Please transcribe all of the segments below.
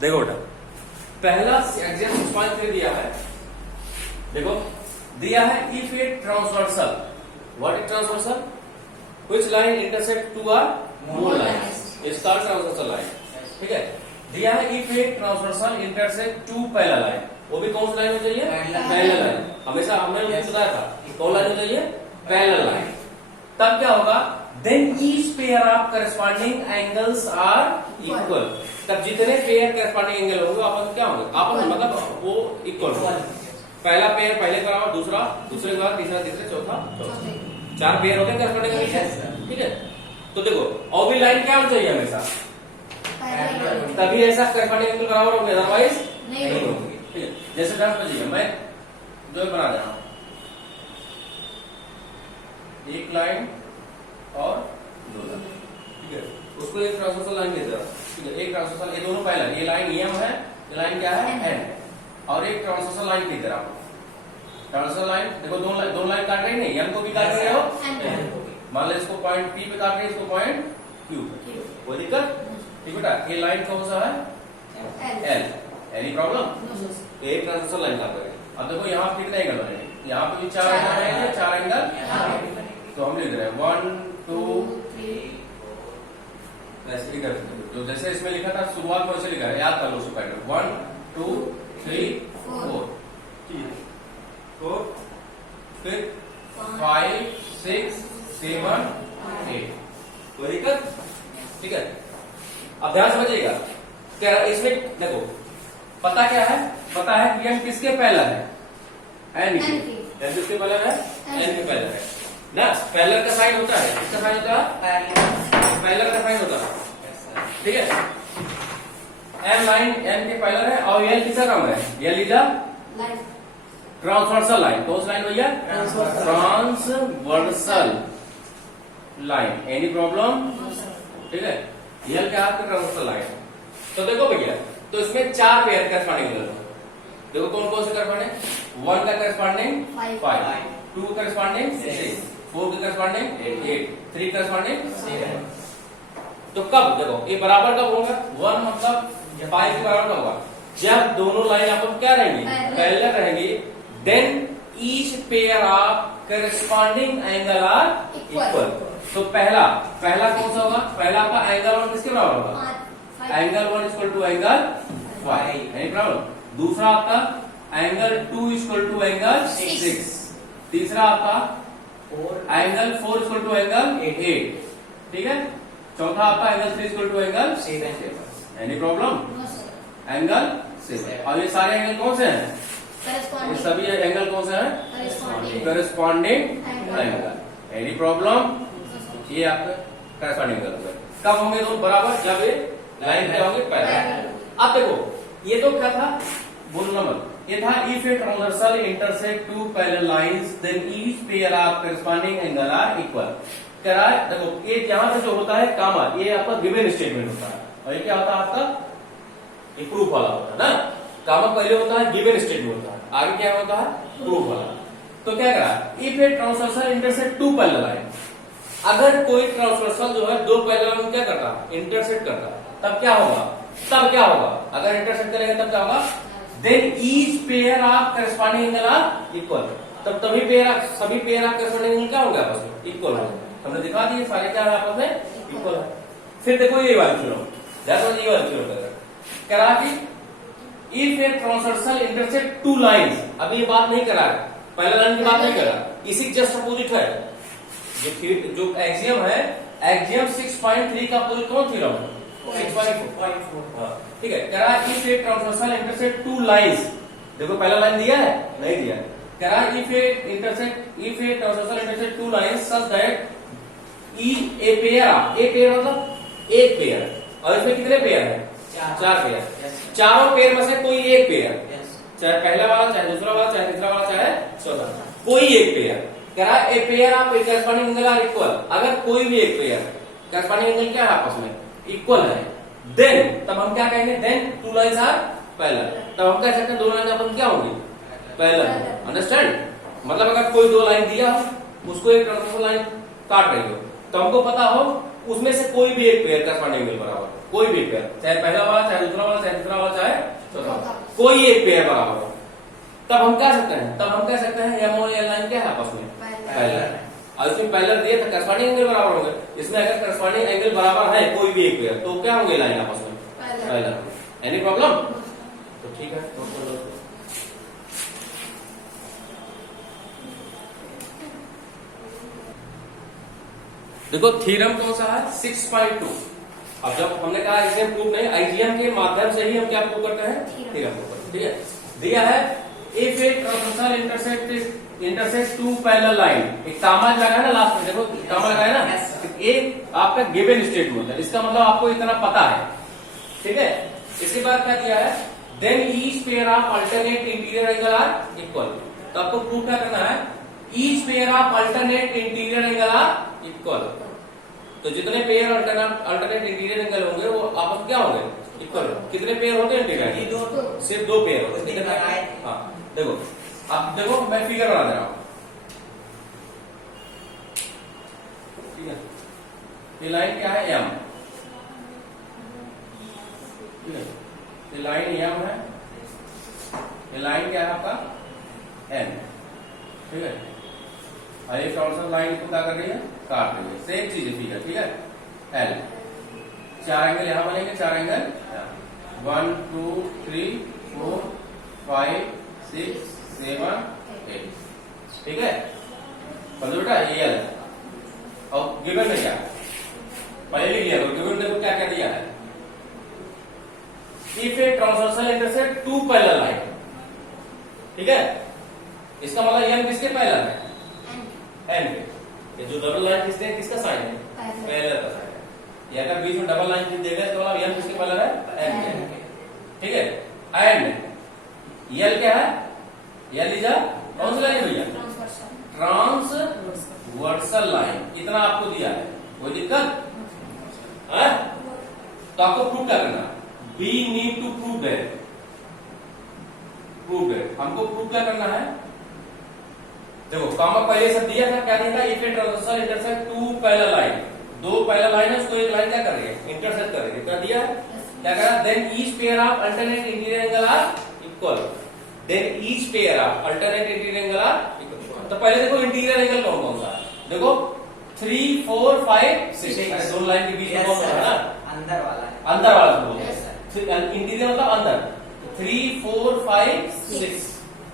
देखो बेटा, पहला एग्जाम 6.3 दिया है। देखो दिया है if a transversal, what is transversal, which line intersect two or more lines, इसका ट्रांसवर्सल लाइन। ठीक है, दिया है if a transversal intersect two parallel line, वो भी कौन सी लाइन हो चाहिए, पैरेलल लाइन। हमेशा हमने बताया था कौन लाइन हो चाहिए, पैरेलल लाइन। तब क्या होगा, then each pair of corresponding angles are equal. तब जितने पेयर करस्पॉन्डिंग एंगल होंगे आपस क्या होंगे, आपस में मतलब वो इक्वल होगा। पहला पेयर पहले का होगा, दूसरा दूसरे के बाद, तीसरा तीसरे, चौथा चौथा, 4 पेयर होते हैं करस्पॉन्डिंग एंगल। ठीक है, तो देखो और भी लाइन क्या होनी चाहिए हमेशा, तभी ऐसा करस्पॉन्डिंग एंगल बराबर होंगे, अदरवाइज नहीं होंगे। ठीक है, जैसे ध्यान समझिए, मैं जो बना रहा हूं एक लाइन और 2 लाइन। ठीक है, उसको एक ट्रांसवर्सल लाइन दे दो। ठीक है, एक ट्रांसवर्सल, ये दोनों पैरेलल, ये लाइन एम है, ये लाइन क्या है एन, और एक ट्रांसवर्सल लाइन की तरह ट्रांसवर्सल लाइन। देखो दो लाइन काट रही नहीं, एम को भी काट रहे हो, मान लो इसको पॉइंट पी पे काट रहे हैं, इसको पॉइंट क्यू पे, कोई दिक्कत। ठीक बेटा, ये लाइन कौन सा है, एल, एनी प्रॉब्लम। एक ट्रांसवर्सल लाइन काट रहे हैं। अब देखो यहाँ कितने एंगल बनेंगे, यहाँ पे भी 4 एंगल बनेंगे, 4 एंगल, तो हम लिख रहे हैं 1 2 3 ऐसे ही कर सकते हैं। तो जैसे इसमें लिखा था, शुरुआत में ऐसे लिखा है, याद कर लो उसको पैटर्न, 1 2 3 4, फिर 5 6 7 8, कोई दिक्कत। ठीक है, अब ध्यान समझिएगा, क्या इसमें देखो पता क्या है, पता है कि एम किसके पैरेलल है, एन के, एम किसके पैरेलल है, एन के पैरेलल है ना। पैरेलल का साइन होता है, किसका साइन होता है, पैरेलल का साइन होता है। ठीक है, एम लाइन एन के पैरेलल है और एल किसका काम है, L is a transversal line. कौन सी लाइन भैया, ट्रांसवर्सल लाइन, एनी प्रॉब्लम। ठीक है, एल क्या आपका ट्रांसवर्सल लाइन। तो देखो भैया, तो इसमें 4 पेयर करस्पॉन्डिंग एंगल, देखो कौन कौन से करस्पॉन्डिंग, 1 का करस्पॉन्डिंग 5, 2 का करस्पॉन्डिंग 6, 4 का करस्पॉन्डिंग 8, 3 का करस्पॉन्डिंग 7। तो कब देखो ये बराबर कब होगा, 1 मतलब 5 के बराबर कब होगा, जब दोनों लाइन आपस क्या रहेंगी, पैरेलल रहेंगी। Then each pair of corresponding angle are equal. तो पहला कौन सा होगा, पहला आपका एंगल 1 किसके बराबर होगा, एंगल 1 इक्वल टू एंगल 5, नहीं प्रॉब्लम। दूसरा आपका एंगल 2 इक्वल टू एंगल 6, तीसरा आपका एंगल 4 इक्वल टू एंगल 8। ठीक है, चौथा आपका angle 3 equal to angle 7, any problem, angle 7। और ये सारे एंगल कौन से हैं, ये सभी एंगल कौन से हैं, करस्पॉन्डिंग एंगल, एनी प्रॉब्लम। ये आपका करस्पॉन्डिंग एंगल होगा। कब होंगे दोनों बराबर, जब ये लाइन पे होंगे पैरेलल। अब देखो ये तो क्या था, बोलो नंबर, ये था if a transversal intersect two parallel lines then each pair of corresponding angle are equal. कह रहा है देखो, ये यहाँ पे जो होता है कामा, ये आपका गिवन स्टेटमेंट होता है, और ये क्या होता है आपका, ये प्रूफ वाला होता है ना। कामा पहले होता है गिवन स्टेटमेंट होता है, आगे क्या होता है, प्रूफ वाला। तो क्या कह रहा है, if a transversal intersect two parallel line, अगर कोई ट्रांसवर्सल जो है 2 पैरेलल में क्या करता है, इंटरसेक्ट करता है, तब क्या होगा, अगर इंटरसेक्ट करेगा तब क्या होगा, then each pair of corresponding angle are equal. तब सभी पेयर ऑफ करस्पॉन्डिंग एंगल क्या होंगे, आपस में इक्वल होंगे। हमने दिखा दिए सारे क्या है, आपस में इक्वल है। फिर देखो ये वाली फिल्म, जैसे ये वाली फिल्म कह रहा कि if a transversal intersect 2 lines, अभी ये बात नहीं कर रहा है, पहले लाइन की बात नहीं कर रहा, इसी जस्ट अपोजिट है। जो एक्सियम है, एक्सियम 6.3 का अपोजिट कौन थ्योरम है, 6.4। ठीक है, कह रहा है if a transversal intersect 2 lines, देखो पहला लाइन दिया है, नहीं दिया, कह रहा है if a transversal intersect 2 lines such that a pair मतलब एक पेयर, और इसमें कितने पेयर है, 4 पेयर। चारों पेयर में से कोई एक पेयर, चाहे पहला वाला, चाहे दूसरा वाला, चाहे तीसरा वाला, चाहे चौथा, कोई एक पेयर। कह रहा है a pair of corresponding angle are equal, अगर कोई भी एक पेयर करस्पॉन्डिंग एंगल क्या है आपस में इक्वल है, देन तब हम क्या कहेंगे, देन 2 लाइंस आर पैरेलल। तब हम कह सकते हैं 2 लाइन अपन क्या होंगी, पैरेलल। अंडरस्टैंड, मतलब अगर कोई 2 लाइन दिया उसको एक ट्रांसवर्सल लाइन काट रही हो, तो हमको पता हो उसमें से कोई भी एक पेयर करस्पॉन्डिंग एंगल बराबर, कोई भी पेयर, चाहे पहला वाला, चाहे दूसरा वाला, चाहे तीसरा वाला, कोई एक पेयर बराबर हो, तब हम कह सकते हैं एम और एल लाइन क्या है आपस में पैरेलल। और इसमें पैरेलल दिए तो करस्पॉन्डिंग एंगल बराबर होंगे। इसमें अगर करस्पॉन्डिंग एंगल बराबर है कोई भी एक पेयर, तो क्या होंगे लाइन आपस में पैरेलल। Any problem? तो ठीक है, नोट कर लो। देखो थ्योरम कौन सा है 6.2। अब जब हमने कहा इसे प्रूव नहीं, आइडियम के माध्यम से ही हम क्या प्रूव करते हैं, थ्योरम प्रूव करते हैं। ठीक है, दिया है if a transversal intersect two parallel line, एक कामा लगा है ना लास्ट में, देखो कामा लगा है ना, एक आपका गिवन स्टेटमेंट है, इसका मतलब आपको इतना पता है। ठीक है, इसके बाद क्या दिया है, then each pair of alternate interior angle are equal. तो आपको प्रूव क्या करना है, each pair of alternate interior angle are equal. तो जितने पेयर अल्टरनेट इंटीरियर एंगल होंगे वो आपस में क्या होंगे, इक्वल। कितने पेयर होते हैं इंटीरियर? सिर्फ 2 पेयर होते हैं। हाँ देखो, अब देखो मैं फिगर बना दे रहा हूं। ठीक है, ये लाइन क्या है एम, ठीक है, ये लाइन एम है, ये लाइन क्या है आपका एन। ठीक है, और ये ट्रांसवर्सल लाइन को क्या कर रही है, काट रही है। सेम चीज है फिगर। ठीक है, एल 4 एंगल यहां बनेंगे, 4 एंगल 1 2 3 4 5 6 7 8। ठीक है, समझो बेटा, ये एल। और गिवन में क्या पहले लिख लिया, गिवन में क्या क्या दिया है, if a transversal intersect 2 parallel line. ठीक है, इसका मतलब एम किसके पैरेलल है, एन पे। ये जो डबल लाइन खींचते हैं किसका साइन है, पैरेलल का साइन है। ये अगर बीच में डबल लाइन खींच देगा तो मतलब एम किसके पैरेलल है, एन पे। ठीक है, एंड यल क्या है, यल इज अ कौन सी लाइन है भैया, ट्रांसवर्सल लाइन। इतना आपको दिया है, कोई दिक्कत है? तो आपको प्रूव क्या करना, we need to prove that. हमको प्रूव क्या करना है, देखो कामा पहले सब दिया था, क्या दिया था, if a transversal intersect 2 parallel line. 2 parallel line है, उसको एक लाइन क्या कर रही है, इंटरसेक्ट कर रही है। क्या दिया है, क्या करा, then each pair of alternate interior angle are equal. Then each pair of alternate interior angle are equal. तो पहले देखो इंटीरियर एंगल कौन कौन सा है, देखो 3 4 5 6। दोनों लाइन के बीच में कौन सा है ना, अंदर वाला इंटीरियर मतलब अंदर। 3 4 5 6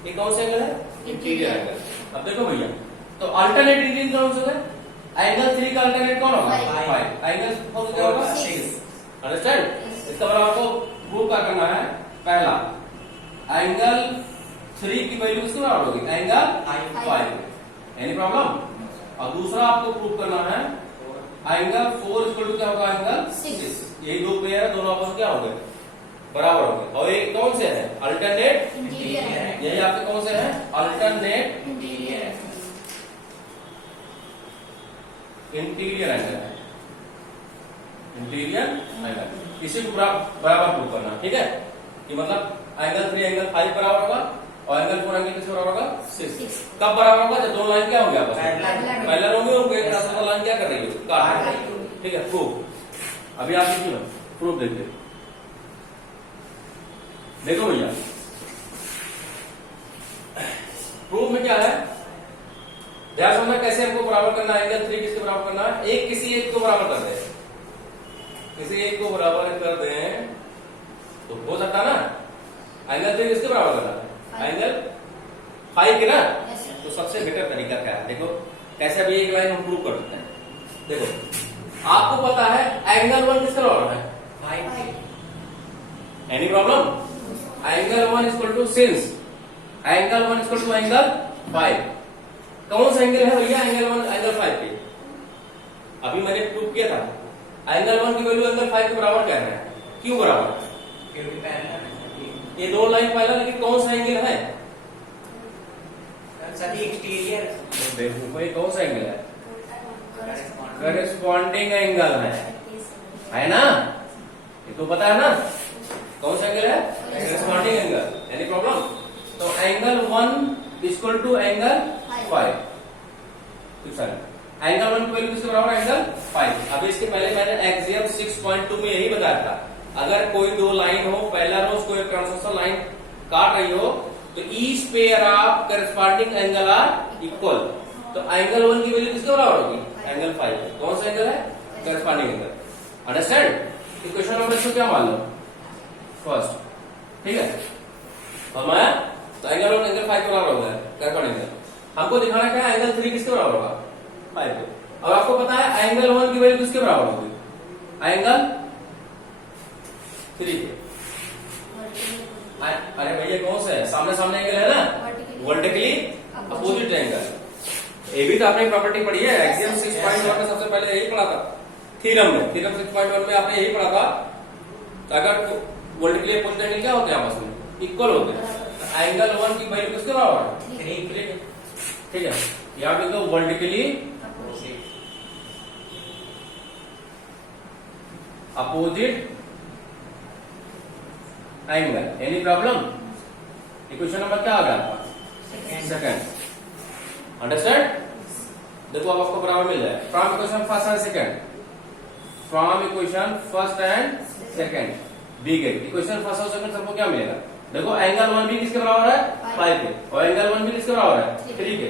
ये कौन सा एंगल है, इंटीरियर एंगल। अब देखो भैया, तो अल्टरनेट इंटीरियर कौन सा है, एंगल 3 का अल्टरनेट कौन होगा, 5। एंगल कौन सा होगा, 6। अंडरस्टैंड? इसका मतलब आपको प्रूव क्या करना है, पहला एंगल 3 की वैल्यू किसके बराबर होगी, एंगल 5। Any problem? और दूसरा आपको प्रूव करना है एंगल 4 इक्वल टू क्या होगा, एंगल 6। यही 2 पेयर है, दोनों आपस में क्या होंगे, बराबर होंगे। और ये कौन से है, अल्टरनेट इंटीरियर। यही आपके कौन से है, अल्टरनेट इंटीरियर एंगल है, इंटीरियर एंगल। इसी को बराबर प्रूव करना। ठीक है, कि मतलब एंगल 3 एंगल 5 बराबर होगा और एंगल 4 एंगल किसके बराबर होगा, 6। कब बराबर होगा, जब दोनों लाइन क्या होंगे आपस में पैरेलल होंगे। ट्रांसवर्सल लाइन क्या कर रही है, काट रही है। ठीक है, प्रूफ। अभी आप लिखिए प्रूफ, देखते देखो भैया, प्रूफ में क्या है, ध्यान समझना कैसे हमको बराबर करना है। एंगल 3 किसके बराबर करना है, एक किसी एक को बराबर कर दे, किसी एक को बराबर कर दें तो हो सकता ना। एंगल 3 किसके बराबर करना है, एंगल 5 के ना। तो सबसे बेटर तरीका क्या है, देखो कैसे अभी एक लाइन हम प्रूव कर सकते हैं। देखो आपको पता है एंगल 1 किसके बराबर है, 5। Any problem? Angle 1 equal to since angle 1 equal to angle 5। कौन सा एंगल है भैया, एंगल 1 एंगल 5 के। अभी मैंने प्रूव किया था एंगल 1 की वैल्यू एंगल 5 के बराबर क्या है, क्यों बराबर, क्योंकि ये 2 लाइन पैरेलल। लेकिन कौन सा एंगल है, सभी एक्सटीरियर। देखो भाई कौन सा एंगल है, करेस्पॉन्डिंग एंगल है ना, ये तो पता है ना कौन सा एंगल है, करेस्पॉन्डिंग एंगल। Any problem? तो angle 1 equal to angle 5। Angle 1 की वैल्यू किसके बराबर, एंगल 5। अभी इसके पहले मैंने एक्सियम 6.2 में यही बताया था, अगर कोई 2 लाइन हो पैरेलल हो, उसको एक ट्रांसवर्सल लाइन काट रही हो तो each pair of corresponding angle are equal. तो एंगल 1 की वैल्यू किसके बराबर होगी? एंगल 5। कौन सा एंगल है? Corresponding angle. Understand? Equation number इसको क्या मान लो? फर्स्ट। ठीक है, हमारा तो एंगल 1 एंगल 5 के बराबर होगा करस्पॉन्डिंग एंगल। हमको दिखाना क्या है? एंगल 3 किसके बराबर होगा? 5 के। अब आपको पता है एंगल 1 की वैल्यू किसके बराबर होगी? एंगल 3 के। अरे भैया कौन सा है? सामने सामने एंगल है ना, वर्टिकली अपोजिट एंगल। ये भी तो आपने प्रॉपर्टी पढ़ी है एक्सियम 6.1 में, सबसे पहले यही पढ़ा था थ्योरम में। थ्योरम 6.1 में आपने यही पढ़ा था तो अगर वर्टिकली अपोजिट एंगल क्या होते हैं? आपस में इक्वल होते हैं। एंगल 1 की वैल्यू किसके बराबर है? 3 के। ठीक है, यहाँ पे तो vertically opposite angle. Any problem? Equation number क्या आ गया आपका? सेकंड। अंडरस्टैंड? देखो अब आपको बराबर मिल जाए from equation first and second. From equation first and second दी गई इक्वेशन फर्स्ट और सेकंड सबको क्या मिलेगा? देखो एंगल 1 भी किसके बराबर है? 5 के। और एंगल 1 भी किसके बराबर है? 3 के।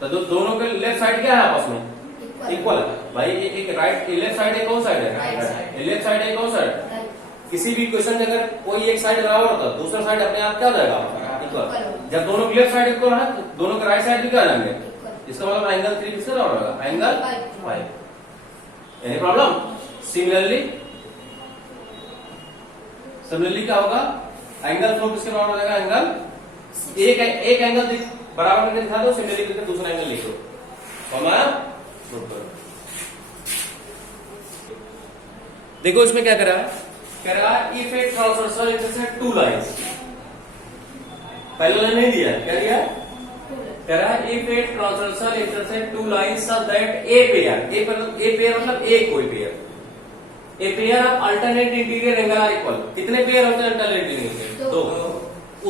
तो दोनों के लेफ्ट साइड क्या है आपस में? इक्वल है। भाई एक राइट लेफ्ट साइड है, कौन साइड है? लेफ्ट साइड है, कौन साइड? किसी भी इक्वेशन में अगर कोई एक साइड बराबर होता है दूसरा साइड अपने आप क्या हो जाएगा? इक्वल। जब दोनों की लेफ्ट साइड इक्वल है तो दोनों के राइट साइड भी क्या आ जाएंगे? इसका मतलब एंगल 3 किसके बराबर होगा? एंगल 5। Any problem? सिमिलरली क्या होगा? एंगल 4 किसके बराबर हो जाएगा? एंगल एक एंगल बराबर करके दिखा दो, सिमिलरली करके दूसरा एंगल लिख दो। हमारा देखो इसमें क्या करा है? कह रहा है if a transversal intersect two lines. पहले लाइन नहीं दिया, क्या दिया? कह रहा है if a transversal intersect two lines such that a pair मतलब एक कोई pair, a pair of alternate interior angle are equal. कितने पेयर होते हैं अल्टरनेट इंटीरियर? 2।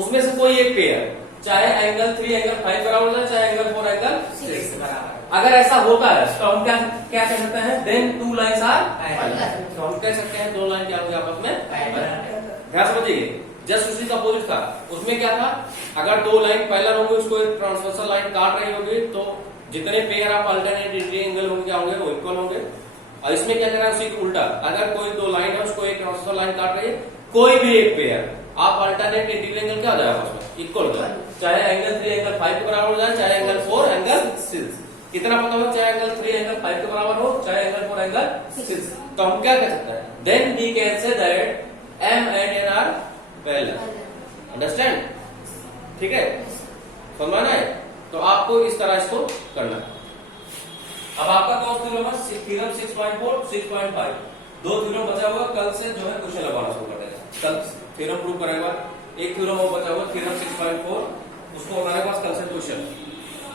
उसमें से कोई एक पेयर, चाहे एंगल 3 एंगल 5 बराबर हो जाए, चाहे एंगल 4 एंगल 6 बराबर। अगर ऐसा होता है तो हम क्या कह सकते हैं? Then two lines are parallel. तो हम कह सकते हैं दो लाइन क्या होंगे आपस में? पैरेलल। ध्यान समझिए, जस्ट उसी का अपोजिट था। उसमें क्या था? अगर दो लाइन पैरेलल होंगे, उसको एक ट्रांसवर्सल लाइन काट रही होगी, तो जितने pair of alternate interior angle होंगे क्या होंगे? वो इक्वल होंगे। और इसमें क्या करा है? उसी के उल्टा, अगर कोई दो लाइन है उसको एक ट्रांसवर्सल लाइन काट रही है, कोई भी एक पेयर आप अल्टरनेट इंटीरियर एंगल क्या हो जाएगा? आपस में इक्वल हो जाए, चाहे एंगल 3 एंगल 5 के बराबर हो जाए, चाहे एंगल 4 एंगल 6। कितना पता हो? चाहे एंगल 3 एंगल 5 के बराबर हो, चाहे एंगल 4 एंगल 6। तो हम क्या कह सकते हैं? Then we can say that M and N are parallel. Understand? ठीक है, समझना है? तो आपको इस तरह इसको करना है। अब आपका कौन सा थ्योरम है? थ्योरम 6.4 6.5 दो थ्योरम बचा हुआ। कल से जो है क्वेश्चन लगाना शुरू कर देगा। कल थ्योरम प्रूव करेगा। एक थ्योरम और बचा हुआ थ्योरम 6.4, उसको बनाने के बाद कल से क्वेश्चन।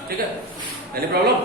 ठीक है, एनी प्रॉब्लम?